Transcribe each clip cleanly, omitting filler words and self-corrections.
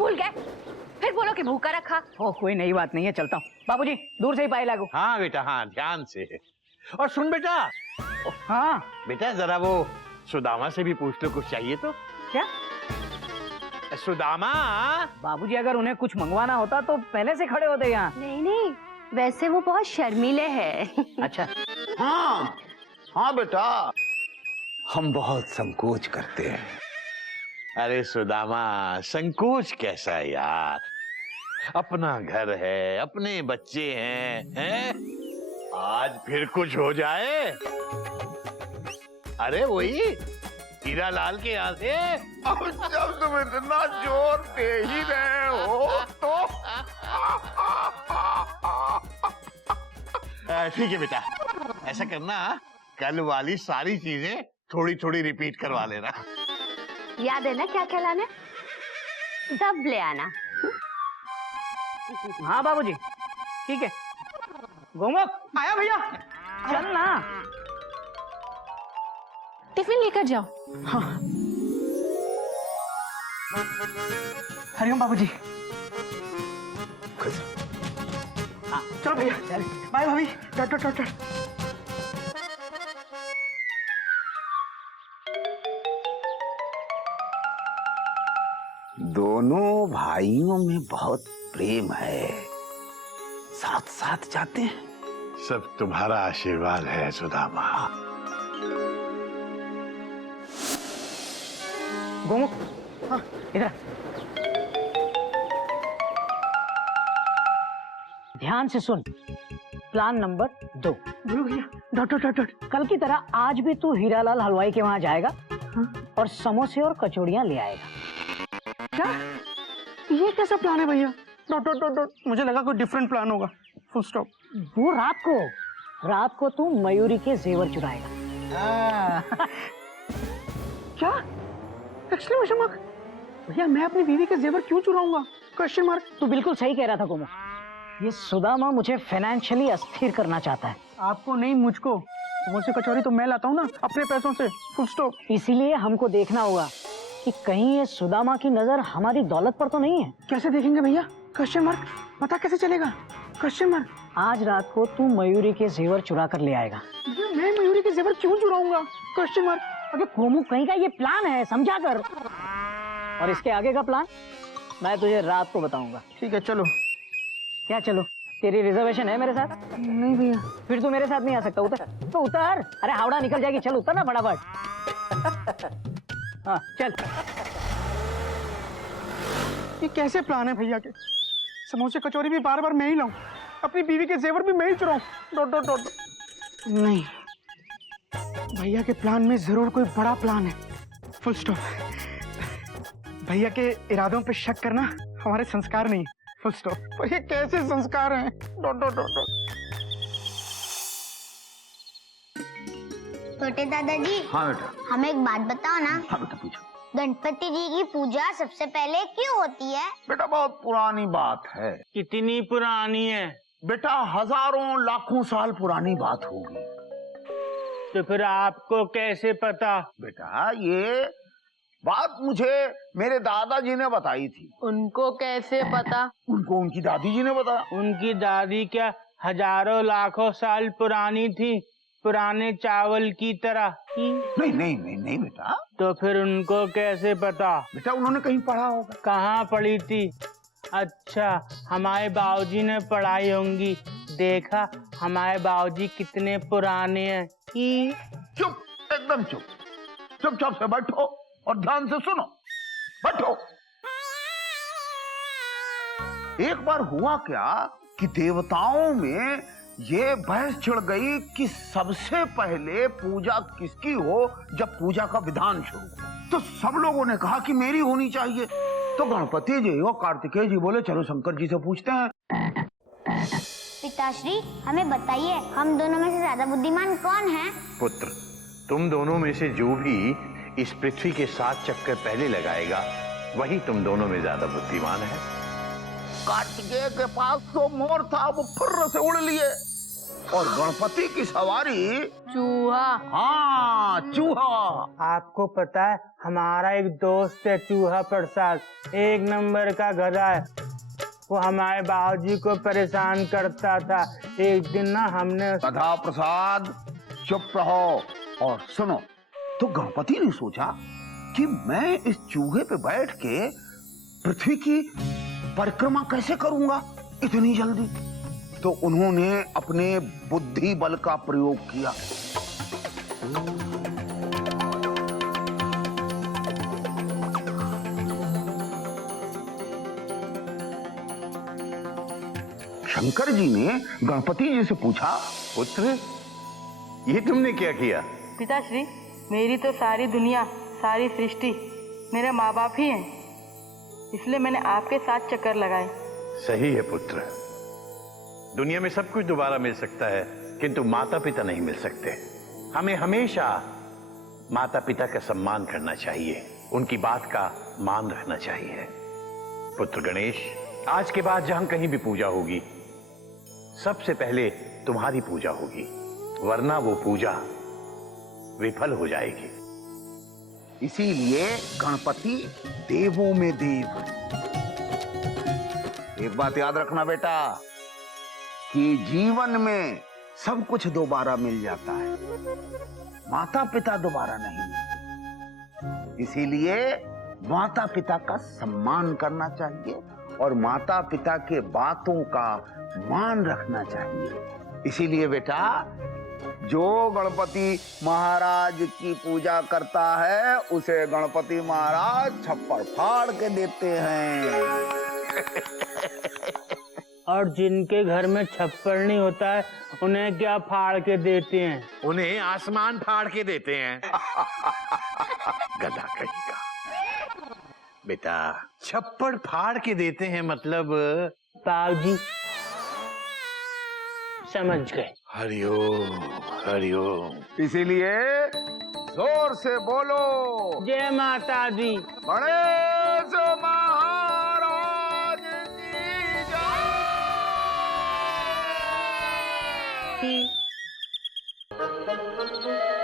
भूल गए? फिर बोलो कि भूखा रखा। ओह कोई नई बात नहीं है, चलता हूँ। बाबूजी दूर से ही पाए लागू। हाँ बेटा, हाँ ध्यान से। और सुन बेटा। हाँ बेटा जरा वो सुदामा से भी पूछ लो, कुछ चाहिए तो। क्या? सुदामा। बाबूजी अगर उन्हें कुछ मंगवाना होता तो पहले से खड़े होते यहाँ। नहीं नहीं, वैसे वो बहुत शर्मीले हैं। अच्छा। हाँ हाँ बेटा, हम बहुत संकोच करते हैं। अरे सुदामा, संकोच कैसा है यार, अपना घर है, अपने बच्चे हैं? आज फिर कुछ हो जाए। अरे वही हीरा लाल के यहाँ से। अब जब तुम इतना जोर दे ही रहे हो तो ठीक है बेटा, ऐसा करना, कल वाली सारी चीजें थोड़ी थोड़ी रिपीट करवा लेना। याद है ना क्या क्या लाना? सब ले आना। हाँ बाबूजी ठीक है। गोमुख आया भैया, चल ना। टिफिन लेकर जाओ। हाँ। हरिओम बाबूजी। चलो भैया, चल बाय भाभी। टट। दोनों भाइयों में बहुत प्रेम है, साथ साथ जाते हैं। सब तुम्हारा आशीर्वाद है सुदामा। गोमुख हाँ इधर। ध्यान से सुन, प्लान नंबर 2। बोलो भैया। डॉट। कल की तरह आज भी तू हीरालाल हलवाई के वहां जाएगा और समोसे और कचौड़ियां ले आएगा। क्या? ये कैसा प्लान है भैया? डॉट। मुझे लगा कोई डिफरेंट प्लान होगा। Full stop. वो रात को तू मयूरी के जेवर चुराएगा। क्या? Exclamation mark. भैया मैं अपनी बीवी के जेवर क्यों चुराऊंगा? Question mark. तू बिल्कुल सही कह रहा था गोमुख, ये सुदामा मुझे फाइनेंशियली अस्थिर करना चाहता है। आपको नहीं, मुझको। समोसे कचौड़ी तो मैं लाता हूँ ना अपने पैसों से। Full stop. इसीलिए हमको देखना होगा कि कहीं ये सुदामा की नजर हमारी दौलत पर तो नहीं है। कैसे देखेंगे भैया? Question mark. पता कैसे चलेगा? Question mark. आज रात को तू मयूरी के जेवर चुरा कर ले आएगा। मैं मयूरी के जेवर क्यों चुराऊंगा? Question mark. अबे गोमुख कहीं का ये प्लान है, समझा कर। और इसके आगे का प्लान मैं तुझे रात को बताऊंगा। ठीक है चलो। क्या चलो? तेरी रिजर्वेशन है मेरे साथ? नहीं भैया। फिर तू मेरे साथ नहीं आ सकता। उतर तो उतर। अरे हावड़ा निकल जाएगी, चल उतर ना फटाफट। हाँ चल। ये कैसे प्लान है भैया के? समोसे कचौरी भी बार बार मैं ही लाऊं, अपनी बीवी के जेवर भी मैं ही चुराऊं। डॉट। नहीं, भैया के प्लान में जरूर कोई बड़ा प्लान है। Full stop. भैया के इरादों पे शक करना हमारे संस्कार नहीं। Full stop. पर ये कैसे संस्कार हैं? डॉट। छोटे दादाजी। हाँ बेटा। हमें एक बात बताओ ना। हाँ बेटा पूछो। गणपति जी की पूजा सबसे पहले क्यों होती है? बेटा बहुत पुरानी बात है। कितनी पुरानी है? बेटा हजारों लाखों साल पुरानी बात होगी। तो फिर आपको कैसे पता? बेटा ये बात मुझे मेरे दादाजी ने बताई थी। उनको कैसे पता? उनको उनकी दादी जी ने बताया। उनकी दादी क्या हजारों लाखों साल पुरानी थी, पुराने चावल की तरह? नहीं बेटा। तो फिर उनको कैसे पता? बेटा उन्होंने कहीं पढ़ा होगा। कहाँ पढ़ी थी? अच्छा, हमारे बाबूजी ने पढ़ाई होंगी। देखा हमारे बाबूजी कितने पुराने हैं। चुप, एकदम चुप। चुपचाप से बैठो और ध्यान से सुनो। बैठो। एक बार हुआ क्या कि देवताओं में ये बहस छिड़ गई कि सबसे पहले पूजा किसकी हो जब पूजा का विधान शुरू हो। तो सब लोगों ने कहा कि मेरी होनी चाहिए। तो गणपति जी और कार्तिकेय जी बोले चलो शंकर जी से पूछते हैं। पिताश्री हमें बताइए, हम दोनों में से ज्यादा बुद्धिमान कौन है? पुत्र, तुम दोनों में से जो भी इस पृथ्वी के 7 चक्कर पहले लगाएगा वही तुम दोनों में ज्यादा बुद्धिमान है। कार्तिकेय के पास तो मोर था, वो फुर्र से उड़ लिए। और गणपति की सवारी चूहा। हाँ, चूहा। आपको पता है हमारा एक दोस्त है चूहा प्रसाद, एक नंबर का गधा है। वो हमारे बाबूजी को परेशान करता था। एक दिन ना हमने गधा प्रसाद चुप रहो और सुनो। तो गणपति ने सोचा कि मैं इस चूहे पे बैठ के पृथ्वी की परिक्रमा कैसे करूंगा इतनी जल्दी। तो उन्होंने अपने बुद्धि बल का प्रयोग किया। शंकर जी ने गणपति जी से पूछा, पुत्र, ये तुमने क्या किया? पिताश्री, मेरी तो सारी दुनिया, सारी सृष्टि मेरे माँ बाप ही हैं, इसलिए मैंने आपके साथ चक्कर लगाए। सही है पुत्र, दुनिया में सब कुछ दोबारा मिल सकता है, किंतु माता पिता नहीं मिल सकते। हमें हमेशा माता पिता का सम्मान करना चाहिए, उनकी बात का मान रखना चाहिए। पुत्र गणेश, आज के बाद जहां कहीं भी पूजा होगी, सबसे पहले तुम्हारी पूजा होगी, वरना वो पूजा विफल हो जाएगी। इसीलिए गणपति देवों में देव। एक बात याद रखना बेटा कि जीवन में सब कुछ दोबारा मिल जाता है, माता पिता दोबारा नहीं। इसीलिए माता पिता का सम्मान करना चाहिए और माता पिता के बातों का मान रखना चाहिए। इसीलिए बेटा, जो गणपति महाराज की पूजा करता है उसे गणपति महाराज छप्पर फाड़ के देते हैं। और जिनके घर में छप्पर नहीं होता है उन्हें क्या फाड़ के देते हैं? उन्हें आसमान फाड़ के देते हैं। गधा कहीं का। बेटा, छप्पड़ फाड़ के देते हैं मतलब? बाबूजी समझ गए। हरिओम हरिओम। इसीलिए जोर से बोलो, जय माता दी। गणेश महाराज की जय।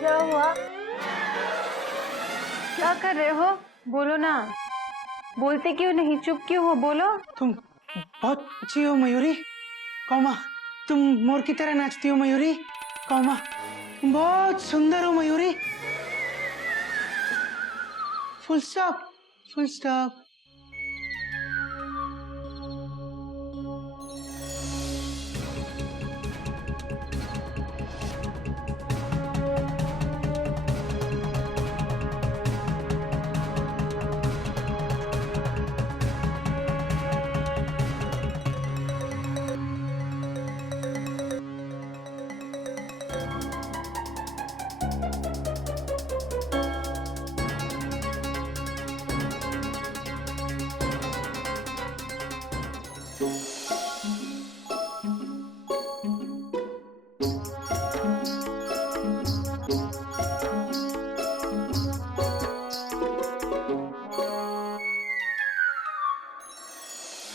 क्या हुआ? क्या कर रहे हो? बोलो ना। बोलते क्यों नहीं? चुप क्यों हो? बोलो। तुम बहुत अच्छी हो मयूरी। कौमा, तुम मोर की तरह नाचती हो मयूरी। कौमा, तुम बहुत सुंदर हो Mayuri. Full stop, full stop.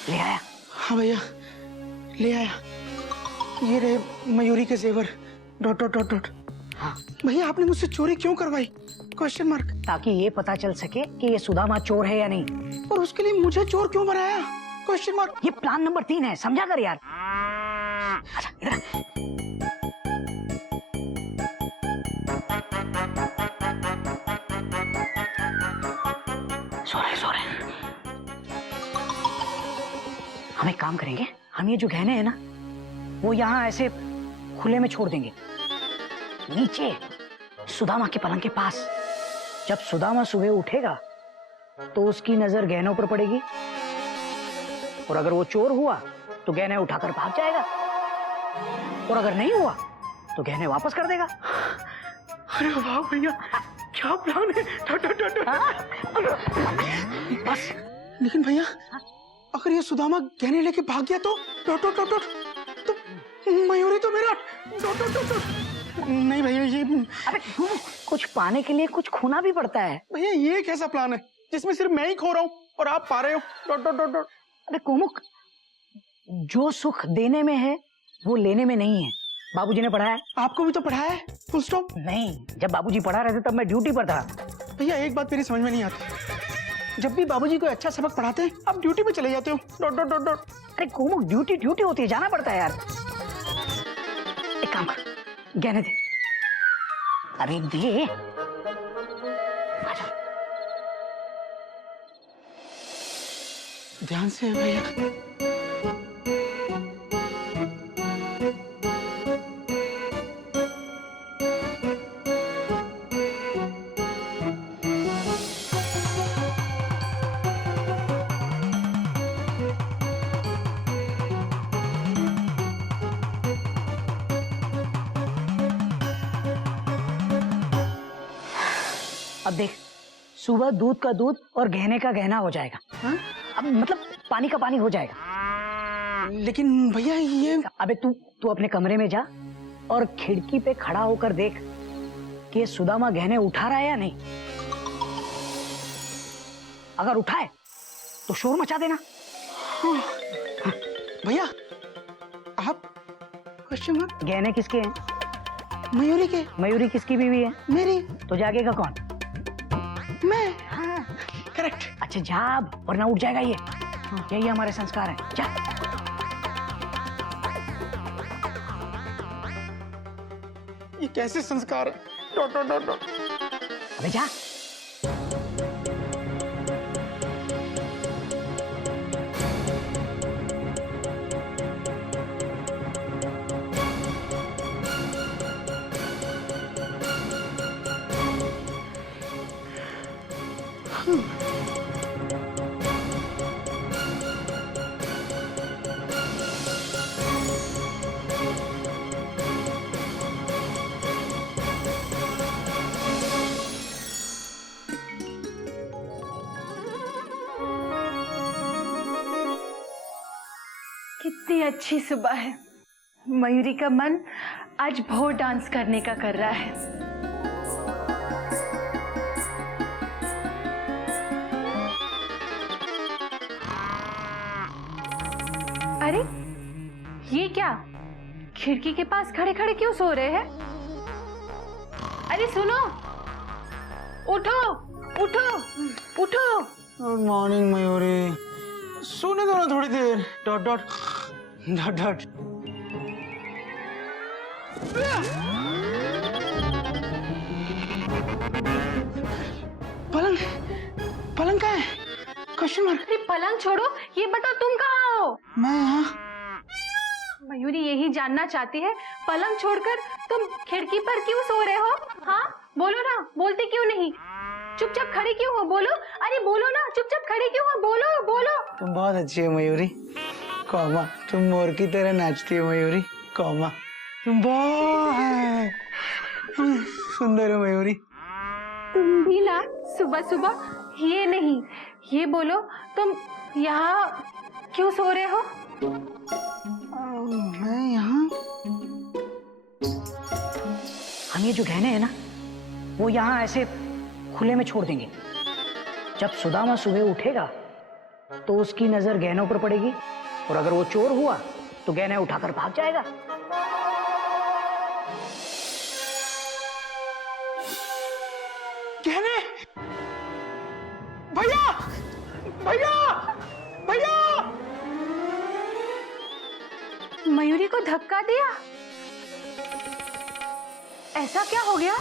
ले आया? हाँ भैया, ले आया। ये रहे मयूरी के जेवर। Dot dot dot dot. हाँ। भैया, आपने मुझसे चोरी क्यों करवाई? Question mark. ताकि ये पता चल सके कि ये सुदामा चोर है या नहीं। और उसके लिए मुझे चोर क्यों बनाया? Question mark. ये प्लान नंबर 3 है, समझा कर यार। अच्छा, इधर। सो रहे। हम एक काम करेंगे, हम ये जो गहने हैं ना, वो यहाँ ऐसे खुले में छोड़ देंगे, नीचे सुदामा के पलंग के पास। जब सुदामा सुबह उठेगा तो उसकी नजर गहनों पर पड़ेगी, और अगर वो चोर हुआ तो गहने उठाकर भाग जाएगा, और अगर नहीं हुआ तो गहने वापस कर देगा। अरे वाह भैया, क्या प्लान है। बस। लेकिन भैया, अगर ये सुदामा गहने लेके भाग गया तो मयूरी तो मेरा नहीं भैया। ये अबे कुछ पाने के लिए कुछ खोना भी पड़ता है। भैया, ये कैसा प्लान है जिसमें सिर्फ मैं ही खो रहा हूँ और आप पा रहे हो। अबे कोमुक, जो सुख देने में है वो लेने में नहीं है। बाबूजी ने पढ़ाया। आपको भी तो पढ़ाया है, फुल स्टॉप। नहीं, जब बाबूजी पढ़ा रहे थे तब मैं ड्यूटी पर था। भैया, एक बात मेरी समझ में नहीं आती, जब भी बाबूजी कोई अच्छा सबक पढ़ाते हैं आप ड्यूटी पे चले जाते हो। अरे कोमुक, ड्यूटी होती है, जाना पड़ता है यार। एक काम कर, गहने दे। अरे दे। आजा। ध्यान से है भैया। अब देख, सुबह दूध का दूध और गहने का गहना हो जाएगा। हाँ? अब मतलब पानी का पानी हो जाएगा। लेकिन भैया ये अबे तू अपने कमरे में जा और खिड़की पे खड़ा होकर देख कि ये सुदामा गहने उठा रहा है या नहीं। अगर उठाए तो शोर मचा देना। भैया, आप क्वेश्चन मार्क। गहने किसके हैं? मयूरी के। मयूरी किसकी बीवी है? मेरी। तो जागेगा कौन? मैं। हाँ। करेक्ट। अच्छा जा, वरना उठ जाएगा ये। यही हमारे संस्कार हैं। जा। ये कैसे संस्कार है? अबे जा। कितनी अच्छी सुबह है। मयूरी का मन आज भोर डांस करने का कर रहा है। अरे ये क्या, खिड़की के पास खड़े खड़े क्यों सो रहे हैं? अरे सुनो, उठो उठो उठो। गुड मॉर्निंग मयूरी, सोने दो ना थोड़ी देर। पलंग कहाँ है? Question mark. अरे पलंग छोड़ो, ये बताओ तुम कहाँ हो? मैं यहाँ। मयूरी यही जानना चाहती है, पलंग छोड़कर तुम खिड़की पर क्यों सो रहे हो? हाँ बोलो ना, बोलते क्यों नहीं? चुपचाप खड़ी क्यों हो? बोलो। अरे बोलो ना, चुपचाप खड़ी क्यों हो? बोलो बोलो। तुम बहुत अच्छी है मयूरी, कौमा तुम मोर की तरह नाचती हो मयूरी, कौमा तुम बहुत सुंदर हो मयूरी। तुम भी ना सुबह सुबह ये नहीं, ये बोलो, तुम यहाँ क्यों सो रहे हो? मैं यहाँ। हम ये जो गहने हैं ना, वो यहाँ ऐसे खुले में छोड़ देंगे। जब सुदामा सुबह उठेगा तो उसकी नजर गहनों पर पड़ेगी, और अगर वो चोर हुआ तो गहने उठाकर भाग जाएगा। गहने। भैया भैया भैया। मयूरी को धक्का दिया? ऐसा क्या हो गया?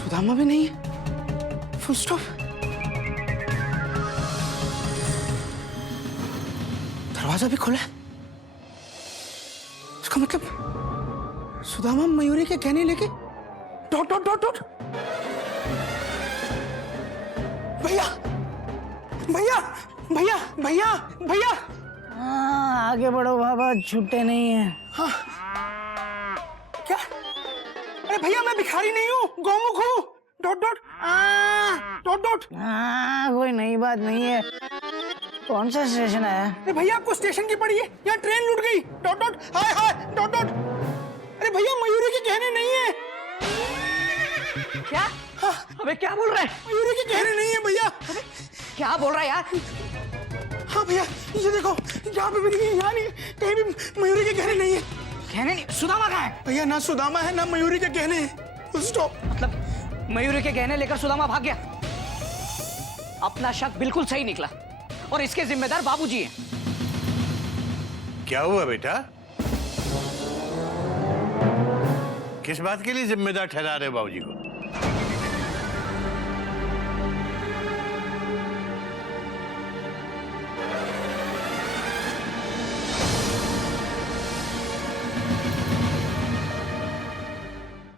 सुदामा भी नहीं है। Full stop. दरवाजा भी खुला है। इसका मतलब सुदामा मयूरी के गहने लेके डॉट डॉट डॉट डॉट। भैया भैया भैया भैया भैया। हाँ, आगे बढ़ो बाबा, छूटे नहीं है। हाँ क्या? अरे भैया मैं भिखारी नहीं हूँ, गौमुख हूँ। Dot dot dot dot. हाँ, कोई नई बात नहीं है। कौन सा स्टेशन है? अरे भैया आपको स्टेशन की पड़ी है, यहाँ ट्रेन लूट गई। डॉट डॉट हाय हाय डॉट डॉट। अरे भैया मयूरी के गहने नहीं है। क्या? हाँ, अबे क्या बोल रहा है? मयूरी के गहने नहीं है भैया। क्या बोल रहा है यार? हाँ भैया ये देखो, यहाँ पे भी नहीं है, यहाँ नहीं, कहीं भी मयूरी के गहने नहीं है। गहने नहीं? सुदामा कहाँ है? भैया ना सुदामा है ना मयूरी के गहने हैं। Full stop. मतलब मयूरी के गहने लेकर सुदामा भाग गया? अपना शक बिल्कुल सही निकला और इसके जिम्मेदार बाबूजी हैं। क्या हुआ बेटा? किस बात के लिए जिम्मेदार ठहरा रहे हो बाबूजी को?